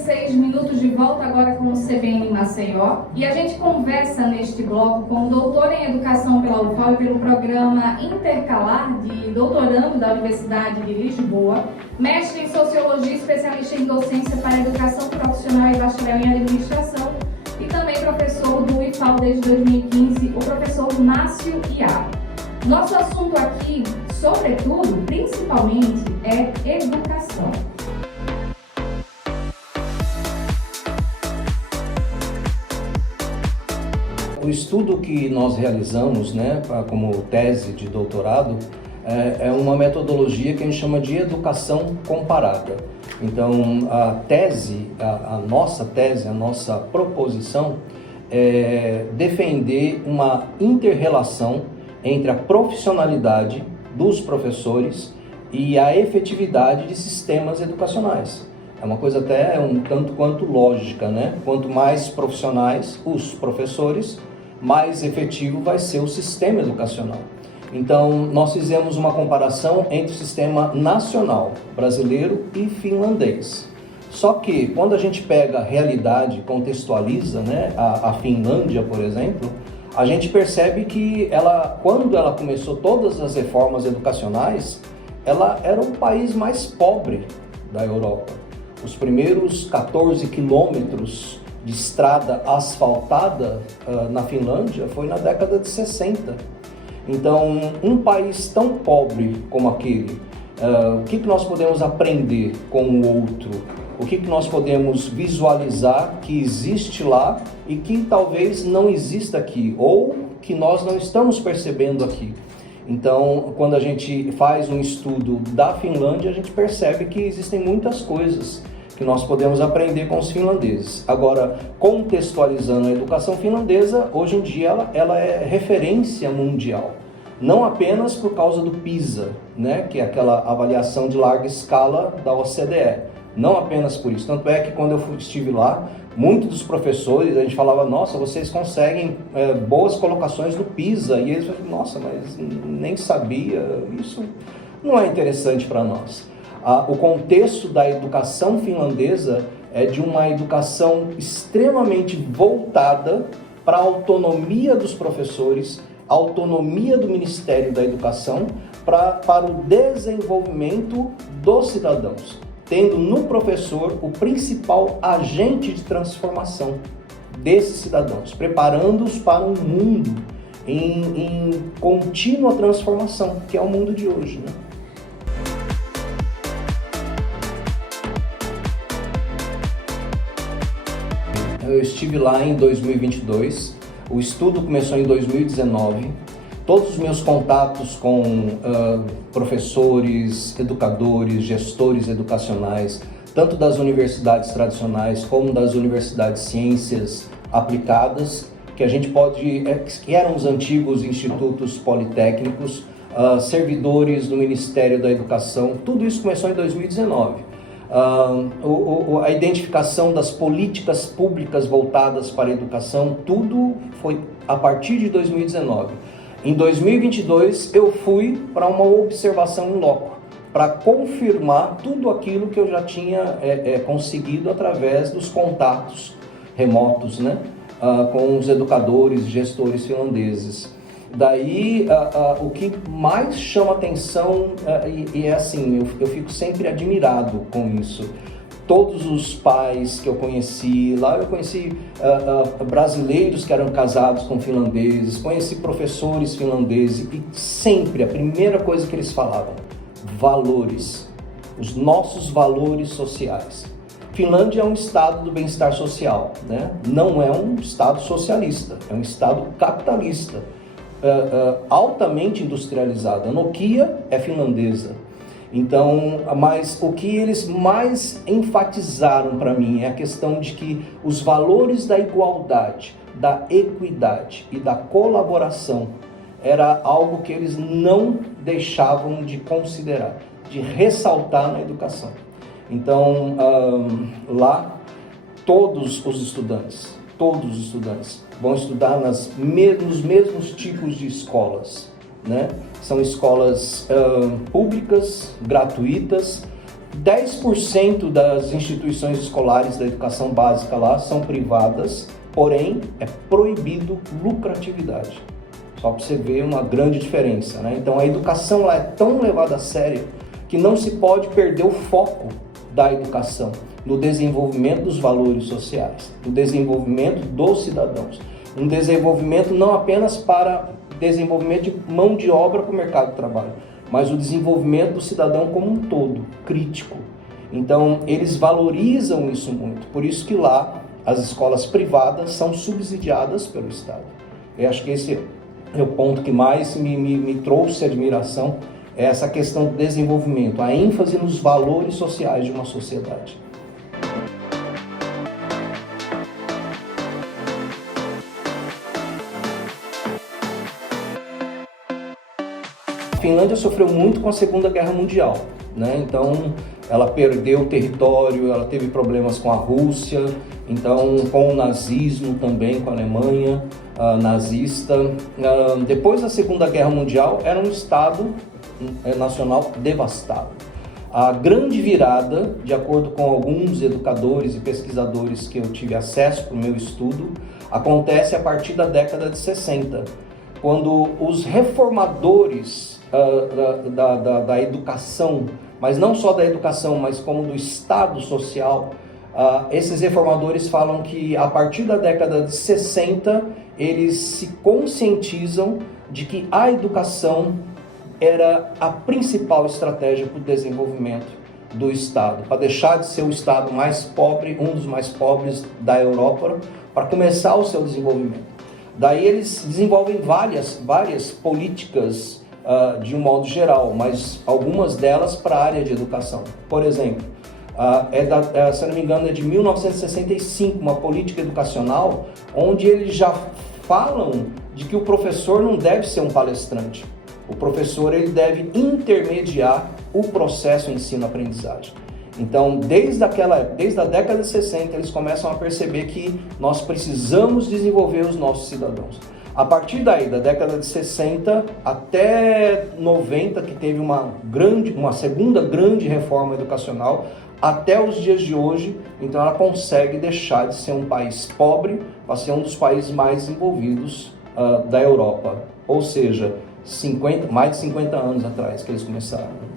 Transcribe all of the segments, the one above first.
6 minutos de volta agora com o CBN Maceió. E a gente conversa neste bloco com o doutor em Educação pela UFAL e pelo programa intercalar de doutorando da Universidade de Lisboa, mestre em Sociologia, especialista em Docência para Educação Profissional e bacharel em Administração, e também professor do IFAL desde 2015, o professor Márcio Iá. Nosso assunto aqui, sobretudo, principalmente, é educação. O estudo que nós realizamos, como tese de doutorado, é uma metodologia que a gente chama de educação comparada. Então, a nossa proposição é defender uma inter-relação entre a profissionalidade dos professores e a efetividade de sistemas educacionais. É uma coisa até um tanto quanto lógica, né? Quanto mais profissionais os professores, mais efetivo vai ser o sistema educacional. Então, nós fizemos uma comparação entre o sistema nacional, brasileiro e finlandês. Só que, quando a gente pega a realidade, contextualiza, a Finlândia, por exemplo, a gente percebe que quando ela começou todas as reformas educacionais, ela era o país mais pobre da Europa. Os primeiros 14 quilômetros de estrada asfaltada na Finlândia foi na década de 60. Então, um país tão pobre como aquele, o que nós podemos aprender com o outro? O que nós podemos visualizar que existe lá e que talvez não exista aqui, ou que nós não estamos percebendo aqui? Então, quando a gente faz um estudo da Finlândia, a gente percebe que existem muitas coisas que nós podemos aprender com os finlandeses. Agora, contextualizando a educação finlandesa, hoje em dia ela é referência mundial. Não apenas por causa do PISA, que é aquela avaliação de larga escala da OCDE. Não apenas por isso. Tanto é que quando eu estive lá, muitos dos professores, a gente falava, nossa, vocês conseguem boas colocações no PISA. E eles falavam, nossa, mas nem sabia. Isso não é interessante para nós. O contexto da educação finlandesa é de uma educação extremamente voltada para a autonomia dos professores, a autonomia do Ministério da Educação para o desenvolvimento dos cidadãos, tendo no professor o principal agente de transformação desses cidadãos, preparando-os para um mundo em contínua transformação, que é o mundo de hoje, Eu estive lá em 2022, o estudo começou em 2019, todos os meus contatos com professores, educadores, gestores educacionais, tanto das universidades tradicionais como das universidades de ciências aplicadas, que a gente que eram os antigos institutos politécnicos, servidores do Ministério da Educação, tudo isso começou em 2019. A identificação das políticas públicas voltadas para a educação, tudo foi a partir de 2019. Em 2022, eu fui para uma observação in loco, para confirmar tudo aquilo que eu já tinha conseguido através dos contatos remotos, com os educadores e gestores finlandeses. Daí, o que mais chama atenção, e é assim, eu fico sempre admirado com isso. Todos os pais que eu conheci, lá eu conheci brasileiros que eram casados com finlandeses, conheci professores finlandeses e sempre a primeira coisa que eles falavam, valores, os nossos valores sociais. Finlândia é um estado do bem-estar social, Não é um estado socialista, é um estado capitalista. Altamente industrializada. A Nokia é finlandesa. Então, mas o que eles mais enfatizaram para mim é a questão de que os valores da igualdade, da equidade e da colaboração era algo que eles não deixavam de considerar, de ressaltar na educação. Então, lá, todos os estudantes vão estudar nos mesmos tipos de escolas, São escolas públicas, gratuitas, 10% das instituições escolares da educação básica lá são privadas, porém é proibido lucratividade. Só para você ver uma grande diferença, né? Então a educação lá é tão levada a sério que não se pode perder o foco da educação no desenvolvimento dos valores sociais, no desenvolvimento dos cidadãos. Um desenvolvimento não apenas para desenvolvimento de mão de obra para o mercado de trabalho, mas o desenvolvimento do cidadão como um todo, crítico. Então, eles valorizam isso muito. Por isso que lá as escolas privadas são subsidiadas pelo Estado. Eu acho que esse é o ponto que mais me trouxe admiração, é essa questão do desenvolvimento, a ênfase nos valores sociais de uma sociedade. A Finlândia sofreu muito com a Segunda Guerra Mundial, né? Então ela perdeu território, ela teve problemas com a Rússia, então com o nazismo também, com a Alemanha nazista. Depois da Segunda Guerra Mundial era um estado nacional devastado. A grande virada, de acordo com alguns educadores e pesquisadores que eu tive acesso para o meu estudo, acontece a partir da década de 60, quando os reformadores da educação, mas não só da educação, mas como do Estado social, esses reformadores falam que a partir da década de 60 eles se conscientizam de que a educação era a principal estratégia para o desenvolvimento do Estado, para deixar de ser o Estado mais pobre, um dos mais pobres da Europa, para começar o seu desenvolvimento. Daí eles desenvolvem várias políticas de um modo geral, mas algumas delas para a área de educação. Por exemplo, se não me engano, é de 1965, uma política educacional, onde eles já falam de que o professor não deve ser um palestrante. O professor ele deve intermediar o processo ensino-aprendizagem. Então, desde a década de 60, eles começam a perceber que nós precisamos desenvolver os nossos cidadãos. A partir daí, da década de 60 até 90, que teve uma segunda grande reforma educacional, até os dias de hoje, então ela consegue deixar de ser um país pobre para ser um dos países mais desenvolvidos da Europa. Ou seja, mais de 50 anos atrás que eles começaram.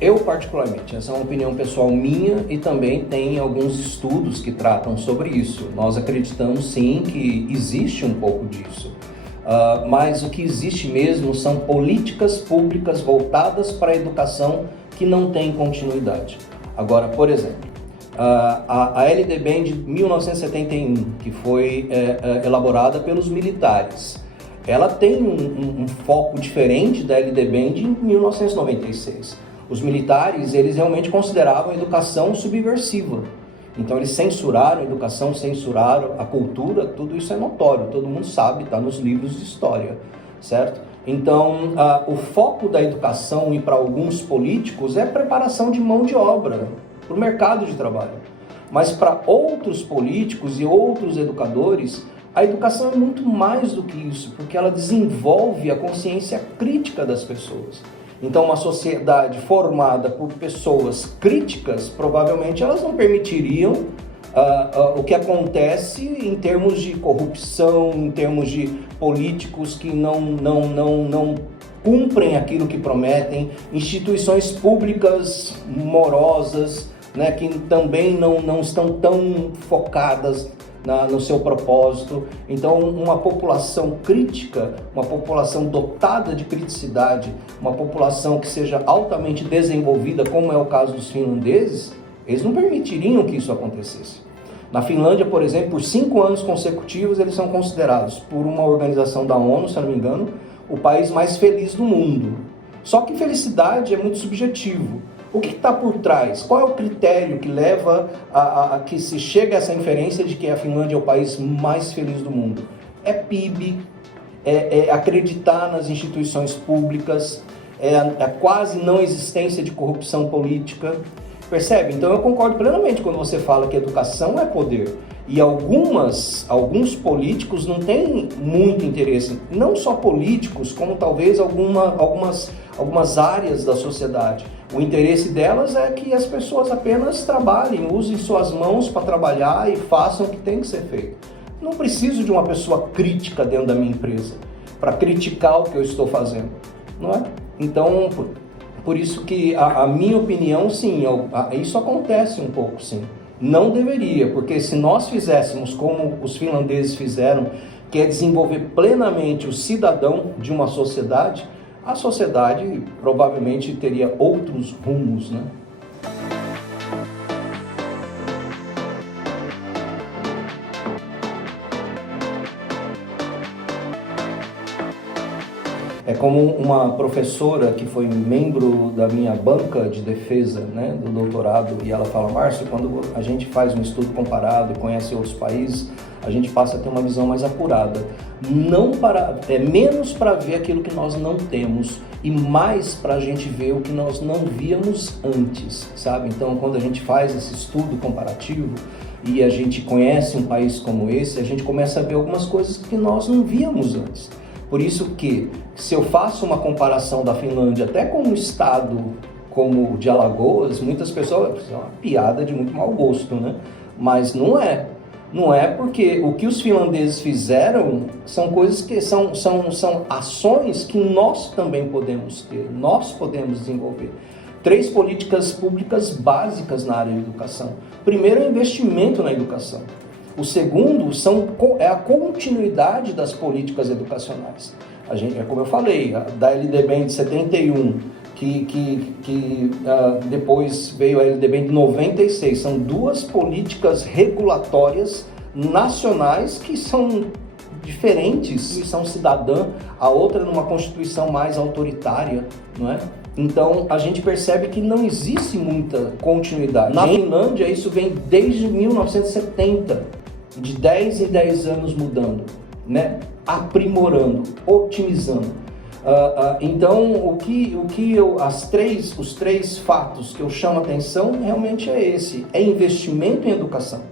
Eu particularmente, essa é uma opinião pessoal minha e também tem alguns estudos que tratam sobre isso. Nós acreditamos sim que existe um pouco disso, mas o que existe mesmo são políticas públicas voltadas para a educação que não têm continuidade. Agora, por exemplo, a LDB de 1971, que foi elaborada pelos militares, ela tem um foco diferente da LDB de 1996. Os militares, eles realmente consideravam a educação subversiva. Então eles censuraram a educação, censuraram a cultura, tudo isso é notório, todo mundo sabe, está nos livros de história, certo? Então o foco da educação e para alguns políticos é preparação de mão de obra para o mercado de trabalho. Mas para outros políticos e outros educadores, a educação é muito mais do que isso, porque ela desenvolve a consciência crítica das pessoas. Então, uma sociedade formada por pessoas críticas, provavelmente elas não permitiriam o que acontece em termos de corrupção, em termos de políticos que não cumprem aquilo que prometem, instituições públicas morosas, né, que também não estão tão focadas no seu propósito. Então, uma população crítica, uma população dotada de criticidade, uma população que seja altamente desenvolvida, como é o caso dos finlandeses, eles não permitiriam que isso acontecesse. Na Finlândia, por exemplo, por 5 anos consecutivos, eles são considerados, por uma organização da ONU, se não me engano, o país mais feliz do mundo. Só que felicidade é muito subjetivo. O que está por trás? Qual é o critério que leva a que se chega a essa inferência de que a Finlândia é o país mais feliz do mundo? É PIB, é acreditar nas instituições públicas, é a quase não existência de corrupção política, Percebe? Então eu concordo plenamente quando você fala que educação é poder. E alguns políticos não têm muito interesse, não só políticos, como talvez algumas áreas da sociedade. O interesse delas é que as pessoas apenas trabalhem, usem suas mãos para trabalhar e façam o que tem que ser feito. Não preciso de uma pessoa crítica dentro da minha empresa para criticar o que eu estou fazendo, não é? Então, por isso que a minha opinião, sim, isso acontece um pouco, sim. Não deveria, porque se nós fizéssemos como os finlandeses fizeram, que é desenvolver plenamente o cidadão de uma sociedade, a sociedade provavelmente teria outros rumos, né? É como uma professora que foi membro da minha banca de defesa, né, do doutorado, e ela fala: Márcio, quando a gente faz um estudo comparado e conhece outros países, a gente passa a ter uma visão mais apurada. Menos para ver aquilo que nós não temos e mais para a gente ver o que nós não víamos antes, sabe? Então, quando a gente faz esse estudo comparativo e a gente conhece um país como esse, a gente começa a ver algumas coisas que nós não víamos antes. Por isso que, se eu faço uma comparação da Finlândia até com um estado como o de Alagoas, muitas pessoas, é uma piada de muito mau gosto, né? Mas não é. Não é, porque o que os finlandeses fizeram são coisas que são ações que nós também podemos ter, nós podemos desenvolver. 3 políticas públicas básicas na área de educação. Primeiro é o investimento na educação. O segundo é a continuidade das políticas educacionais. Como eu falei, da LDB de 71, depois veio a LDB de 96. São 2 políticas regulatórias nacionais que são diferentes, missão cidadã, a outra numa constituição mais autoritária, não é? Então, a gente percebe que não existe muita continuidade. Na Finlândia, isso vem desde 1970. De 10 em 10 anos mudando, né? Aprimorando, otimizando. Então, os 3 fatos que eu chamo a atenção realmente é esse: é investimento em educação.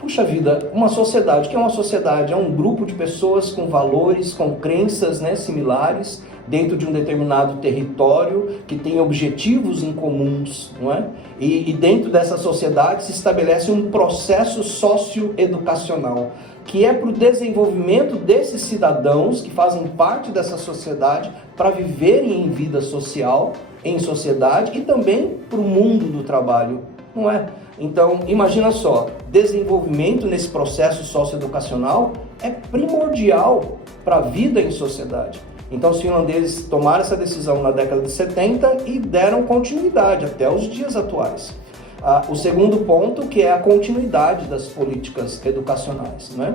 Puxa vida, uma sociedade, que é uma sociedade? É um grupo de pessoas com valores, com crenças, né, similares, dentro de um determinado território, que tem objetivos em comuns, não é? E dentro dessa sociedade se estabelece um processo socioeducacional, que é para o desenvolvimento desses cidadãos que fazem parte dessa sociedade, para viverem em vida social, em sociedade, e também para o mundo do trabalho, não é? Então, imagina só, desenvolvimento nesse processo socioeducacional é primordial para a vida em sociedade. Então, os finlandeses tomaram essa decisão na década de 70 e deram continuidade até os dias atuais. O segundo ponto, que é a continuidade das políticas educacionais, né?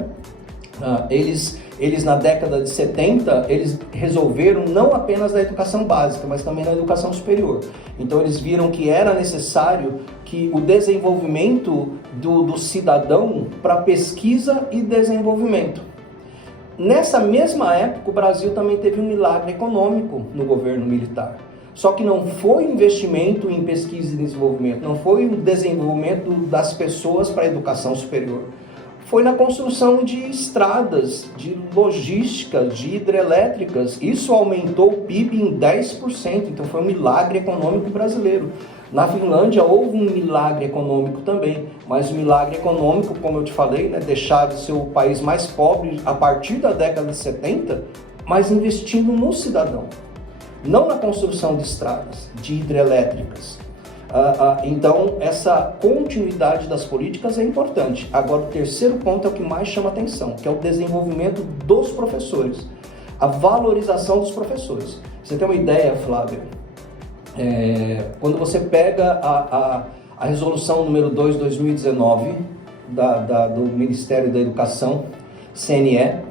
Eles na década de 70, eles resolveram não apenas na educação básica, mas também na educação superior. Então eles viram que era necessário que o desenvolvimento do cidadão para pesquisa e desenvolvimento. Nessa mesma época, o Brasil também teve um milagre econômico no governo militar. Só que não foi investimento em pesquisa e desenvolvimento, não foi o desenvolvimento das pessoas para a educação superior. Foi na construção de estradas, de logística, de hidrelétricas. Isso aumentou o PIB em 10%, então foi um milagre econômico brasileiro. Na Finlândia houve um milagre econômico também, mas o milagre econômico, como eu te falei, né, deixar de ser o país mais pobre a partir da década de 70, mas investindo no cidadão, não na construção de estradas, de hidrelétricas. Então, essa continuidade das políticas é importante. Agora, o terceiro ponto é o que mais chama atenção, que é o desenvolvimento dos professores, a valorização dos professores. Você tem uma ideia, Flávia? Quando você pega a resolução número 2 de 2019 do Ministério da Educação, CNE,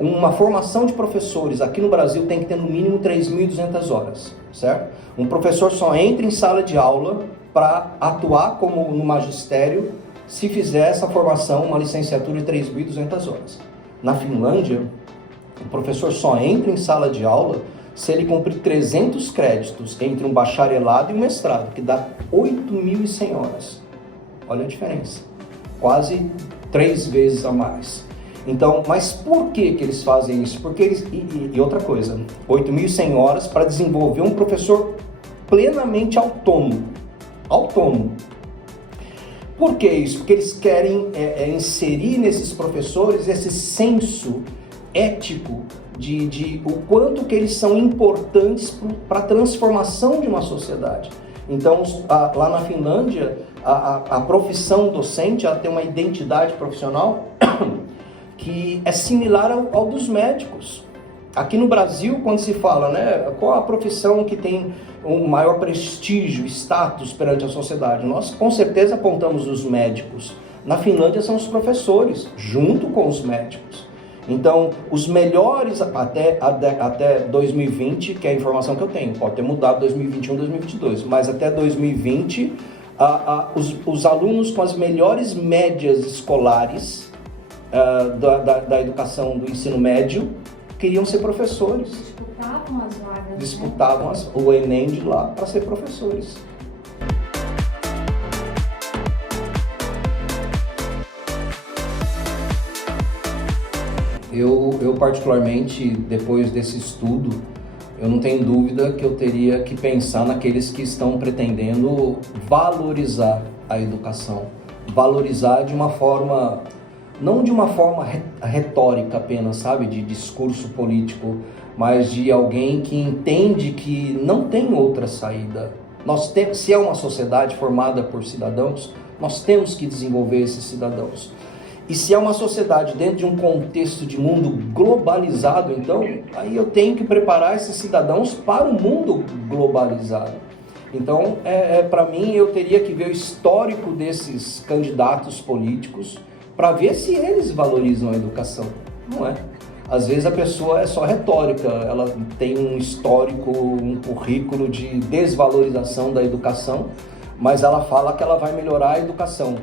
uma formação de professores aqui no Brasil tem que ter no mínimo 3.200 horas, certo? Um professor só entra em sala de aula para atuar como no magistério se fizer essa formação, uma licenciatura de 3.200 horas. Na Finlândia, o professor só entra em sala de aula se ele cumprir 300 créditos entre um bacharelado e um mestrado, que dá 8.100 horas. Olha a diferença. Quase 3 vezes a mais. Então, mas por que eles fazem isso? Porque eles, e outra coisa, 8.100 horas para desenvolver um professor plenamente autônomo. Autônomo. Por que isso? Porque eles querem inserir nesses professores esse senso ético de o quanto que eles são importantes para a transformação de uma sociedade. Então, lá na Finlândia, a profissão docente ela tem uma identidade profissional que é similar ao dos médicos. Aqui no Brasil, quando se fala, né, qual a profissão que tem um maior prestígio, status perante a sociedade, nós com certeza apontamos os médicos. Na Finlândia são os professores, junto com os médicos. Então, os melhores até 2020, que é a informação que eu tenho, pode ter mudado 2021, 2022, mas até 2020, os alunos com as melhores médias escolares da educação do ensino médio queriam ser professores. Disputavam as vagas. Disputavam o Enem de lá para ser professores. Eu particularmente, depois desse estudo, eu não tenho dúvida que eu teria que pensar naqueles que estão pretendendo valorizar a educação. Valorizar de uma forma, não de uma forma retórica apenas, sabe, de discurso político, mas de alguém que entende que não tem outra saída. Se é uma sociedade formada por cidadãos, nós temos que desenvolver esses cidadãos. E se é uma sociedade dentro de um contexto de mundo globalizado, então, aí eu tenho que preparar esses cidadãos para o mundo globalizado. Então, para mim, eu teria que ver o histórico desses candidatos políticos para ver se eles valorizam a educação. Não é? Às vezes a pessoa é só retórica, ela tem um histórico, um currículo de desvalorização da educação, mas ela fala que ela vai melhorar a educação.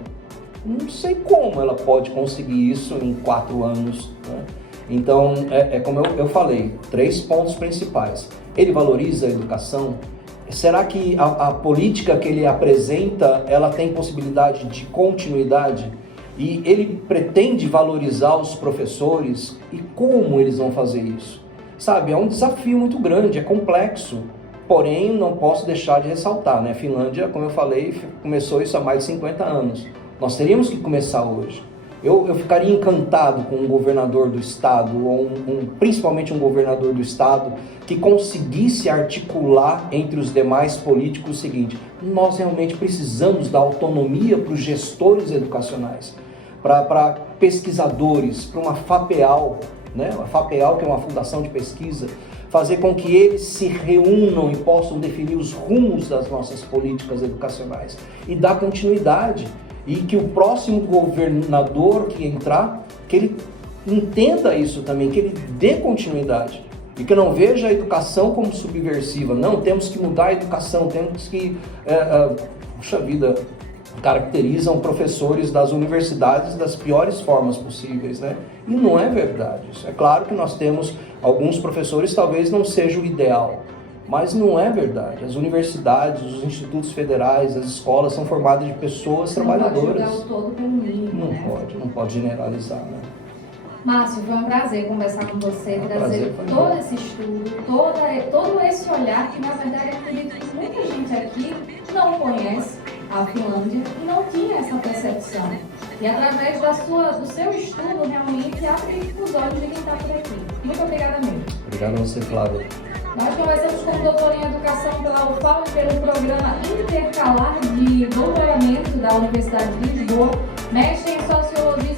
Não sei como ela pode conseguir isso em 4 anos, né? Então, como eu falei, 3 pontos principais. Ele valoriza a educação? Será que a política que ele apresenta, ela tem possibilidade de continuidade? E ele pretende valorizar os professores? E como eles vão fazer isso? Sabe, é um desafio muito grande, é complexo. Porém, não posso deixar de ressaltar, né? A Finlândia, como eu falei, começou isso há mais de 50 anos. Nós teríamos que começar hoje. Eu ficaria encantado com um governador do estado, ou principalmente um governador do estado, que conseguisse articular entre os demais políticos o seguinte: nós realmente precisamos dar autonomia para os gestores educacionais, para pesquisadores, para uma FAPEAL, né? A FAPEAL, que é uma fundação de pesquisa, fazer com que eles se reúnam e possam definir os rumos das nossas políticas educacionais e dar continuidade. E que o próximo governador que entrar, que ele entenda isso também, que ele dê continuidade. E que não veja a educação como subversiva. Não, temos que mudar a educação, temos que... puxa vida, caracterizam professores das universidades das piores formas possíveis, né? E não é verdade. Isso é claro que nós temos alguns professores, talvez não seja o ideal. Mas não é verdade. As universidades, os institutos federais, as escolas são formadas de pessoas trabalhadoras. Não pode julgar o todo pelo mínimo, não pode generalizar, né? Márcio, foi um prazer conversar com você, trazer todo esse estudo, todo esse olhar que, na verdade, acredito que muita gente aqui não conhece a Finlândia e não tinha essa percepção. E através do seu estudo, realmente abre os olhos de quem está por aqui. Muito obrigada mesmo. Obrigado a você, Flávia. Nós conversamos com o doutor em Educação pela UFAL e pelo Programa Intercalar de Doutoramento da Universidade de Lisboa, mestre em Sociologia e